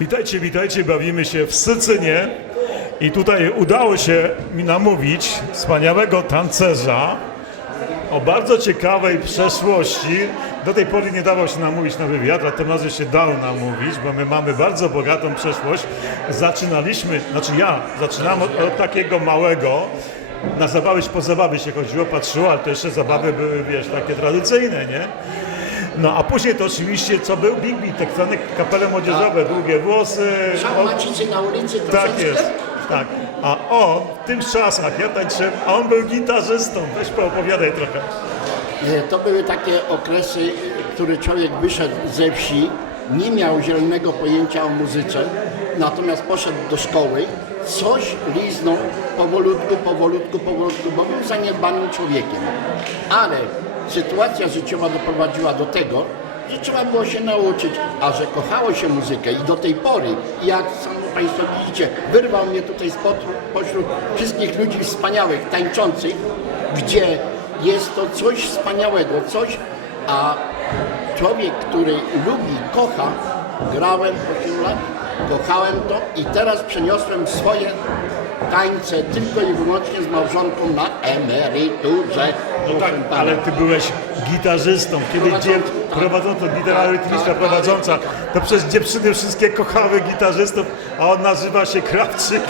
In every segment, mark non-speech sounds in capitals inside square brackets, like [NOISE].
Witajcie, witajcie, bawimy się w Sycynie i tutaj udało się mi namówić wspaniałego tancerza o bardzo ciekawej przeszłości. Do tej pory nie dało się namówić na wywiad, a tym razem się dało namówić, bo my mamy bardzo bogatą przeszłość. Zaczynaliśmy, znaczy ja zaczynam od, od takiego małego, na zabawy, po zabawy się chodziło, patrzyło, ale to jeszcze zabawy były, wiesz, takie tradycyjne, nie? No a później to oczywiście, co był Big Beat, tak zwane kapele młodzieżowe, długie włosy. Szał macicy na ulicy Tak troszeczkę. jest, tak. A on w tych czasach, ja tańczyłem, a on był gitarzystą. Weź poopowiadaj trochę. E, To były takie okresy, które człowiek wyszedł ze wsi, nie miał zielonego pojęcia o muzyce, natomiast poszedł do szkoły, coś liznął powolutku, powolutku, powolutku, bo był zaniedbanym człowiekiem. Ale sytuacja życiowa doprowadziła do tego, że trzeba było się nauczyć, a że kochało się muzykę. I do tej pory, jak sami Państwo widzicie, wyrwał mnie tutaj spod, pośród wszystkich ludzi wspaniałych, tańczących, gdzie jest to coś wspaniałego, coś, a człowiek, który lubi, kocha, grałem 8 lat, kochałem to i teraz przeniosłem swoje tańce tylko i wyłącznie z małżonką na emeryturze. No tak, pana. ale ty byłeś gitarzystą. Kiedy Prowadzącą, dziew, tak. prowadzącą gitara rytmiczna tak, prowadząca, tak. to przez dziewczyny wszystkie kochały gitarzystów, a on nazywa się Krawczyk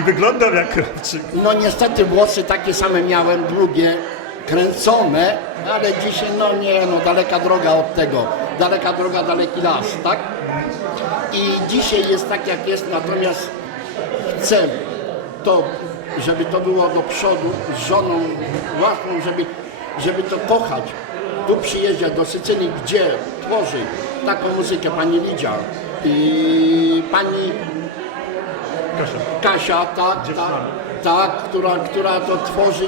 i wyglądał jak Krawczyk. No niestety włosy takie same miałem, długie, kręcone, ale dzisiaj no nie, no daleka droga od tego, daleka droga, daleki las, tak? I dzisiaj jest tak jak jest, natomiast chcę to, żeby to było do przodu z żoną własną, żeby, żeby to kochać. Tu przyjeżdżać do Sycylii, gdzie tworzy taką muzykę pani Lidia i pani Kasia. Kasia, tak, tak, tak która, która to tworzy.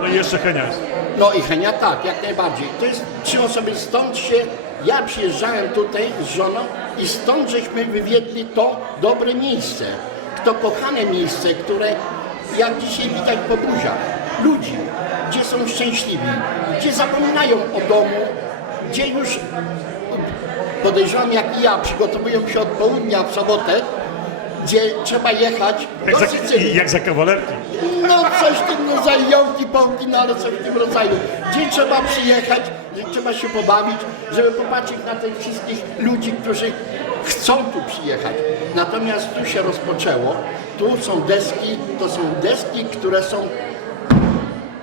No i jeszcze Henia jest. No i Henia tak, jak najbardziej. To jest trzy osoby, stąd się, ja przyjeżdżałem tutaj z żoną i stąd żeśmy wywiedli to dobre miejsce. To kochane miejsce, które jak dzisiaj widać po buziach ludzi, gdzie są szczęśliwi, gdzie zapominają o domu, gdzie już podejrzewam jak i ja, przygotowują się od południa w sobotę, gdzie trzeba jechać Jak do za, Sycylii. jak za kawalerki. No coś w tym rodzaju, jąki, pąki, no ale coś w tym rodzaju. Gdzie trzeba przyjechać, gdzie trzeba się pobawić, żeby popatrzeć na tych wszystkich ludzi, którzy chcą tu przyjechać. Natomiast tu się rozpoczęło, tu są deski, to są deski, które są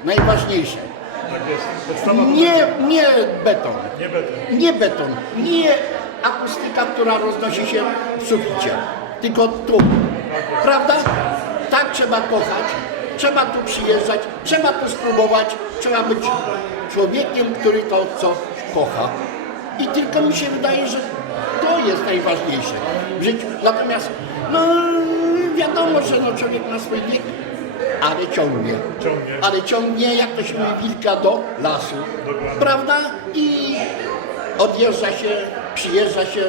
najważniejsze. Tak Nie, nie beton, nie beton. nie beton, nie akustyka, która roznosi się w suficie, tylko tu. Prawda? Tak trzeba kochać, trzeba tu przyjeżdżać, trzeba tu spróbować, trzeba być człowiekiem, który to co kocha. I tylko mi się wydaje, że to jest najważniejsze w życiu. Natomiast, no wiadomo, że no, człowiek ma swój wiek, ale ciągnie. Ciągnie. Ale ciągnie, jak to się mówi, wilka do lasu. Prawda? I odjeżdża się, przyjeżdża się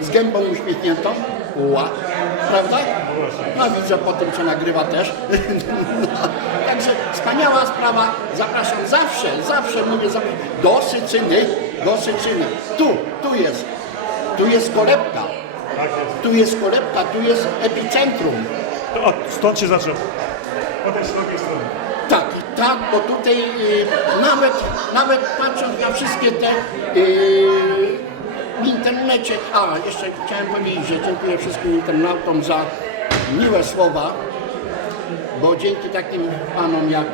z gębą uśmiechniętą. Ła. Prawda? No widzę po tym, co nagrywa też. [LAUGHS] Także wspaniała sprawa. Zapraszam zawsze, zawsze mówię zawsze do Sycyny, do Sycyny. Tu, tu jest. Tu jest kolebka. Tak jest. Tu jest kolebka, tu jest epicentrum. To, o, stąd się zaczął. Po tej drugiej stronie. Tak, tak, bo tutaj y, nawet, nawet patrząc na wszystkie te y, w internecie, a jeszcze chciałem powiedzieć, że dziękuję wszystkim internautom za miłe słowa, bo dzięki takim panom jak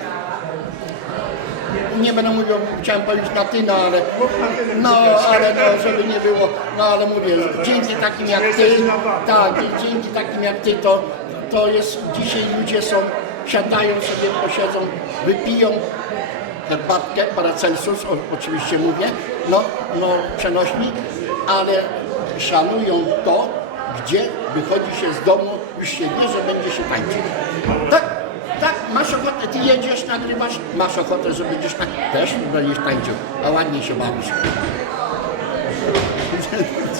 nie będę mówił, chciałem powiedzieć na ty, no ale, no, ale no, żeby nie było, no ale mówię, dzięki takim jak ty, tak, dzięki takim jak ty, to, to jest, dzisiaj ludzie są, siadają sobie, posiedzą, wypiją herbatkę, Paracelsus, oczywiście mówię, no, no przenośnik, ale szanują to, gdzie wychodzi się z domu, już się wie, że będzie się tańczyć. Tak, tak, masz ochotę, ty jedziesz, nagrywasz, masz ochotę, że będziesz tak, też będziesz tańczył, a ładnie się bawisz.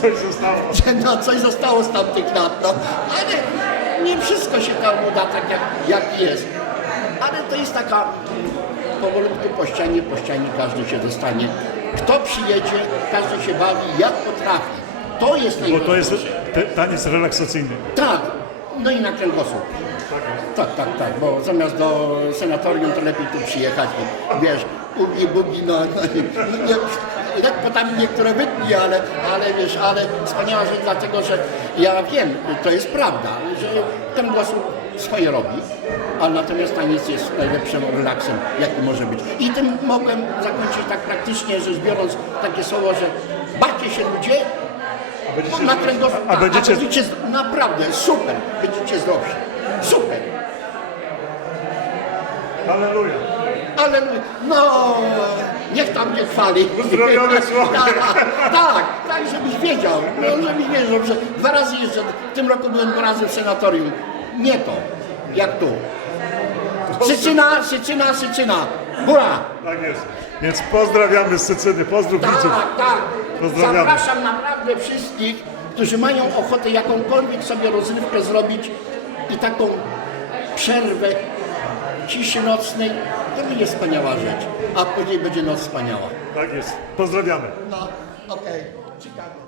Coś zostało. No coś zostało z tamtych lat, no, ale nie wszystko się tam uda tak jak, jak jest. Ale to jest taka powolutku po ścianie, po ścianie każdy się dostanie. Kto przyjedzie, każdy się bawi jak potrafi. To jest Bo to jest, najważniejsze. taniec relaksacyjny. Tak, no i na kręgosłup. Tak, tak, tak, bo zamiast do senatorium to lepiej tu przyjechać i wiesz, ugi bugi, no, no, no nie, tam niektóre wytnie, ale, ale wiesz, ale wspaniała rzecz dlatego, że ja wiem, to jest prawda, że kręgosłup swoje robi, a natomiast taniec jest najlepszym relaksem, jaki może być. I tym mogłem zakończyć tak praktycznie rzecz biorąc takie słowo, że bawcie się ludzie, Będziecie, na kręgosłup, a, a będziecie, a będziecie naprawdę super, będziecie zdrowi. Super. Halleluja. Ale no, niech tam mnie chwali. Uzdrowiony [LAUGHS] człowiek. tak, tak, tak, żebyś wiedział. No, żebyś wiedział, że dwa razy jeszcze, w tym roku byłem dwa razy w senatorium. Nie to, jak tu. Sycyna, Sycyna, Sycyna. Bura. Tak jest. Więc pozdrawiamy z Sycyny, pozdrów widzów. Tak, tak. Pozdrawiamy. Zapraszam naprawdę wszystkich, którzy mają ochotę jakąkolwiek sobie rozrywkę zrobić i taką przerwę ciszy nocnej, to będzie wspaniała rzecz. A później będzie noc wspaniała. Tak jest. Pozdrawiamy. No, okej. Chicago.